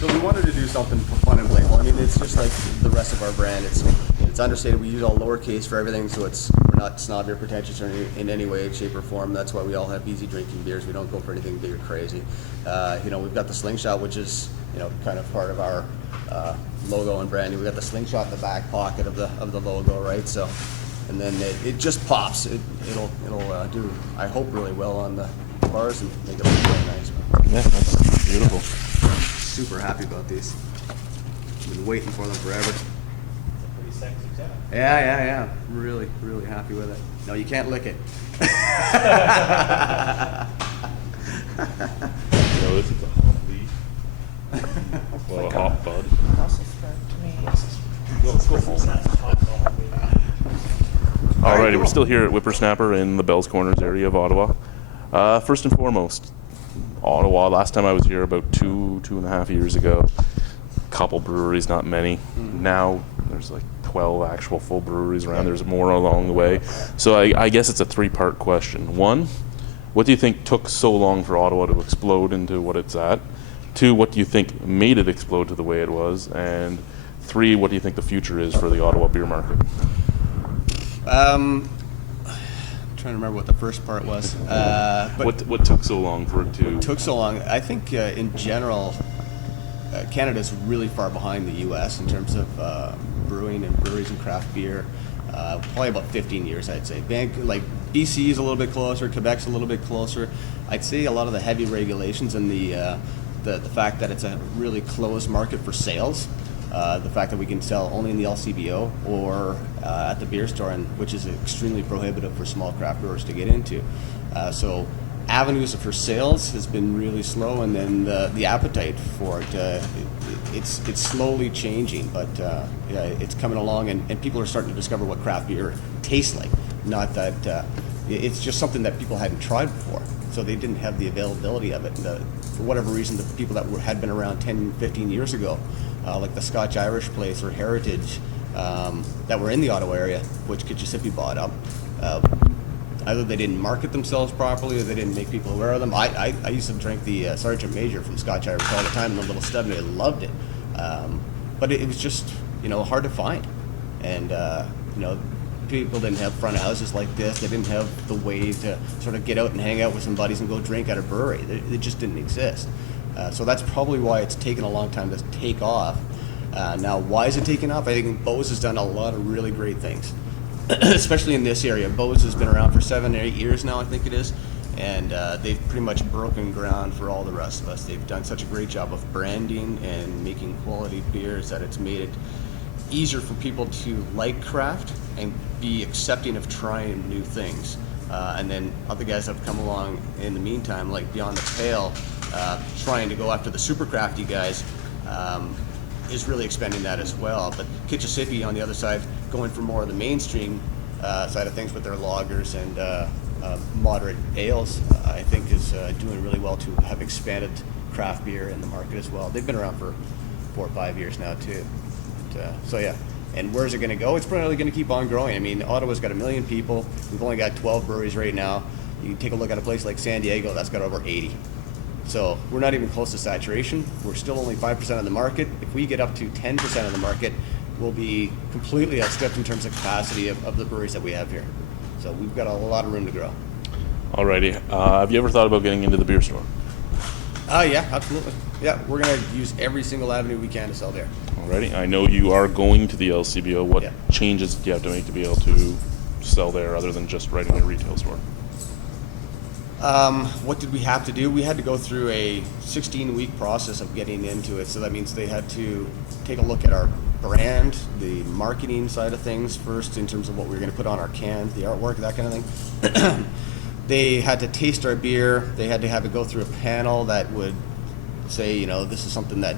So we wanted to do something fun and playful. I mean, it's just like the rest of our brand. It's understated. We use all lowercase for everything, so we're not snobby or pretentious or in any way, shape, or form. That's why we all have easy drinking beers. We don't go for anything big or crazy. We've got the slingshot, which is kind of part of our logo and branding. We got the slingshot in the back pocket of the logo, right? So, and then it just pops. It'll do, I hope, really well on the bars and make it look really nice. Yeah, that's beautiful. Super happy about these. Been waiting for them forever. It's a pretty sexy setup. Yeah. Really, really happy with it. No, you can't lick it. So this is a hot leaf. Well, a hot bud. Alrighty, we're still here at Whiprsnapr in the Bells Corners area of Ottawa. First and foremost, Ottawa. Last time I was here about two and a half years ago. Couple breweries, not many. Now there's like 12 actual full breweries around. There's more along the way. So I guess it's a three-part question. One, what do you think took so long for Ottawa to explode into what it's at? Two, what do you think made it explode to the way it was? And three, what do you think the future is for the Ottawa beer market? I'm trying to remember what the first part was. But What took so long for it to... it took so long. I think in general, Canada's really far behind the U.S. in terms of brewing and breweries and craft beer. Probably about 15 years, I'd say. BC is a little bit closer, Quebec's a little bit closer. I'd say a lot of the heavy regulations and the fact that it's a really closed market for sales. The fact that we can sell only in the LCBO or at the beer store, which is extremely prohibitive for small craft brewers to get into. So avenues for sales has been really slow, and then the appetite for it, it's slowly changing, but it's coming along, and people are starting to discover what craft beer tastes like. Not that it's just something that people hadn't tried before, so they didn't have the availability of it. For whatever reason, the people that had been around 10, 15 years ago, like the Scotch-Irish place or Heritage, that were in the Ottawa area, which Kitchissippi bought up. Either they didn't market themselves properly or they didn't make people aware of them. I used to drink the Sergeant Major from Scotch-Irish all the time in the little stub, and I loved it. But it was just, hard to find. And, people didn't have front houses like this. They didn't have the way to sort of get out and hang out with some buddies and go drink at a brewery. It just didn't exist. So that's probably why it's taken a long time to take off. Now, why is it taking off? I think Bose has done a lot of really great things, especially in this area. Bose has been around for 7 or 8 years now, I think it is, and they've pretty much broken ground for all the rest of us. They've done such a great job of branding and making quality beers that it's made it easier for people to like craft and be accepting of trying new things. And then other guys have come along in the meantime, like Beyond the Pale, trying to go after the super crafty guys, is really expanding that as well. But Kitchissippi, on the other side, going for more of the mainstream side of things with their lagers and moderate ales, I think is doing really well to have expanded craft beer in the market as well. They've been around for 4 or 5 years now too. So yeah, and where's it going to go? It's probably going to keep on growing. I mean, Ottawa's got 1 million people. We've only got 12 breweries right now. You take a look at a place like San Diego, that's got over 80. So we're not even close to saturation. We're still only 5% of the market. If we get up to 10% of the market, we'll be completely outstripped in terms of capacity of the breweries that we have here. So we've got a lot of room to grow. Alrighty. Have you ever thought about getting into the beer store? Yeah, absolutely. Yeah, we're going to use every single avenue we can to sell there. Alrighty. I know you are going to the LCBO. What changes do you have to make to be able to sell there other than just writing a retail store? What did we have to do? We had to go through a 16-week process of getting into it. So that means they had to take a look at our brand, the marketing side of things first in terms of what we were going to put on our cans, the artwork, that kind of thing. They had to taste our beer. They had to have it go through a panel that would say, this is something that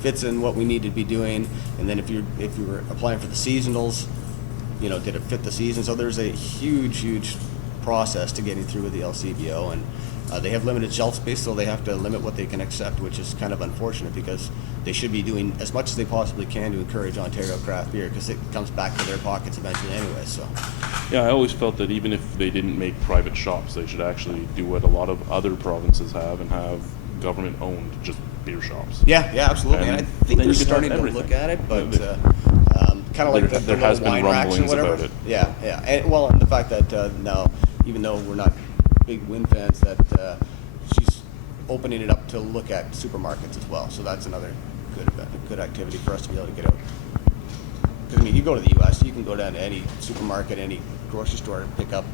fits in what we need to be doing. And then if you were applying for the seasonals, did it fit the season? So there's a huge process to getting through with the LCBO, and they have limited shelf space, so they have to limit what they can accept, which is kind of unfortunate because they should be doing as much as they possibly can to encourage Ontario craft beer because it comes back to their pockets eventually anyway. So yeah, I always felt that even if they didn't make private shops, they should actually do what a lot of other provinces have and have government owned, just beer shops. Yeah, absolutely. And I And think then they're you could try starting to everything. look at it, but Yeah, kind of like there the has little been wine racks or rumblings whatever. about it. Yeah, and well, and the fact that now, even though we're not big Win fans, that she's opening it up to look at supermarkets as well. So that's another good activity for us to be able to get out. Because I mean, you go to the U.S., you can go down to any supermarket, any grocery store, and pick up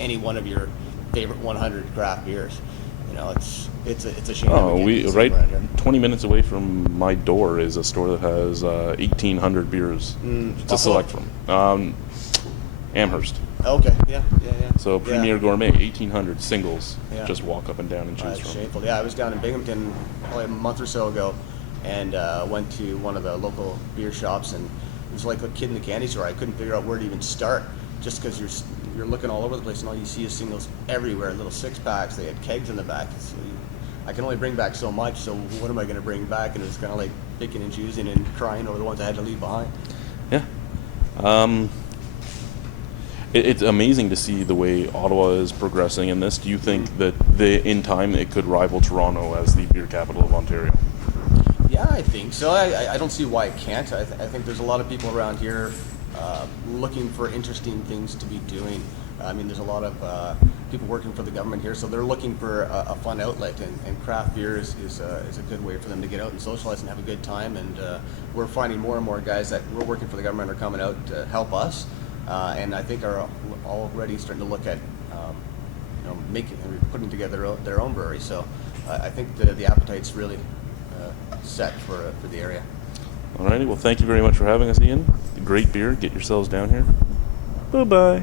any one of your favorite 100 craft beers. You know, it's a shame. that Oh, can't we do the right same around here. 20 minutes away from my door is a store that has 1,800 beers to Buffalo? select from. Amherst. Okay, yeah. So Yeah. Premier Gourmet, 1,800 singles. Yeah. Just walk up and down and choose It's from. shameful. Yeah, I was down in Binghamton probably a month or so ago, and went to one of the local beer shops, and it was like a kid in the candy store. I couldn't figure out where to even start, just because you're looking all over the place, and all you see is singles everywhere, little 6-packs. They had kegs in the back. I can only bring back so much, so what am I going to bring back? And it was kind of like picking and choosing and crying over the ones I had to leave behind. Yeah. It's amazing to see the way Ottawa is progressing in this. Do you think that in time it could rival Toronto as the beer capital of Ontario? Yeah, I think so. I don't see why it can't. I think there's a lot of people around here looking for interesting things to be doing. I mean, there's a lot of people working for the government here, so they're looking for a fun outlet, and craft beer is a good way for them to get out and socialize and have a good time. And we're finding more and more guys that we're working for the government are coming out to help us, and I think are already starting to look at putting together their own brewery. So I think the appetite's really set for the area. Alrighty, well, thank you very much for having us, Ian. Great beer. Get yourselves down here. Bye-bye.